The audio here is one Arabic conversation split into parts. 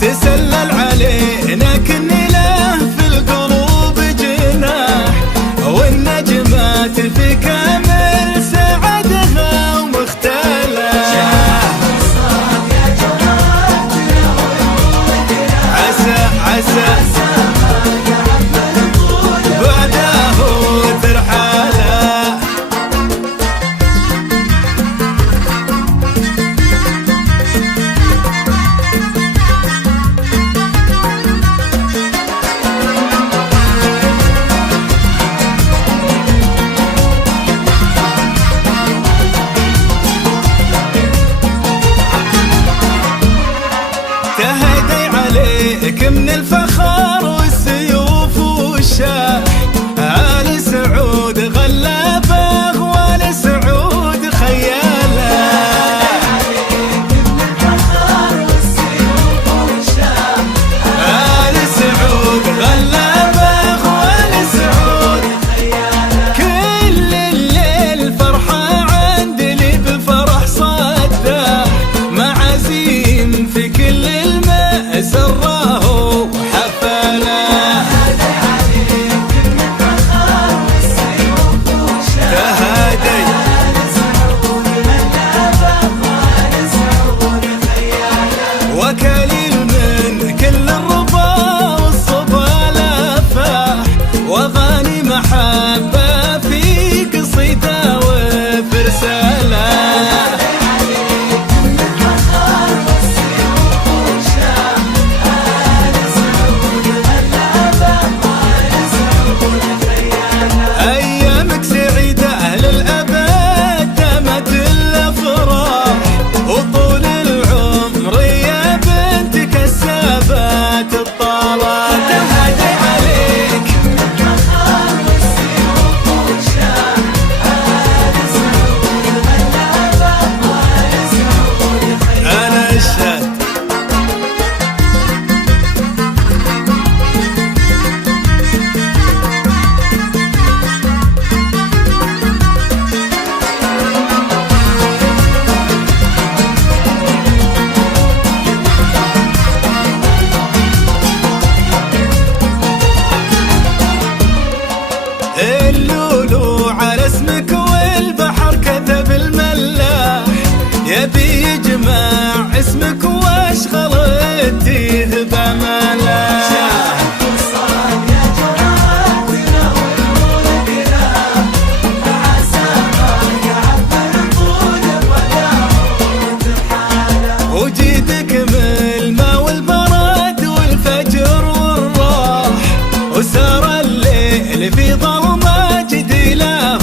تسلل علينا كني له في القلوب جناح، والنجمات في كامل سعدها ومختلة. عسى عسى بعده ترحاله. تهدي عليك من الفخر والسيوف والشاح، آل سعود غلابه وآل سعود خياله. آل سعود غلابه وآل سعود خياله. كل الليل فرحة عند اللي بالفرح صدح، معازيم في كل سراه وحفله. تهادي وكليل من كل الربا والصبا لفاح، واغاني محبه في قصيده وفرساله. أيامك سعيدة للأبد دامت الأفراح، وطول العمر يا بنت كسابات الطالع. تهدي عليك من الفخر والسيوف والشام، آل سعود غلابة وآل سعود خياله. أنا أشهد اللولو على اسمك والبحر كتب الملاح، يبي يجمع اسمك واشغل التيه بملاح. وجيدك من الماء والبرد والفجر والراح، وسار الليل في ظلمة جدي له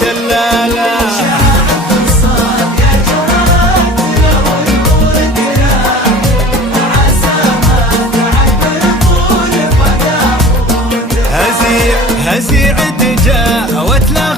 شلالة. هزيع تجاوت له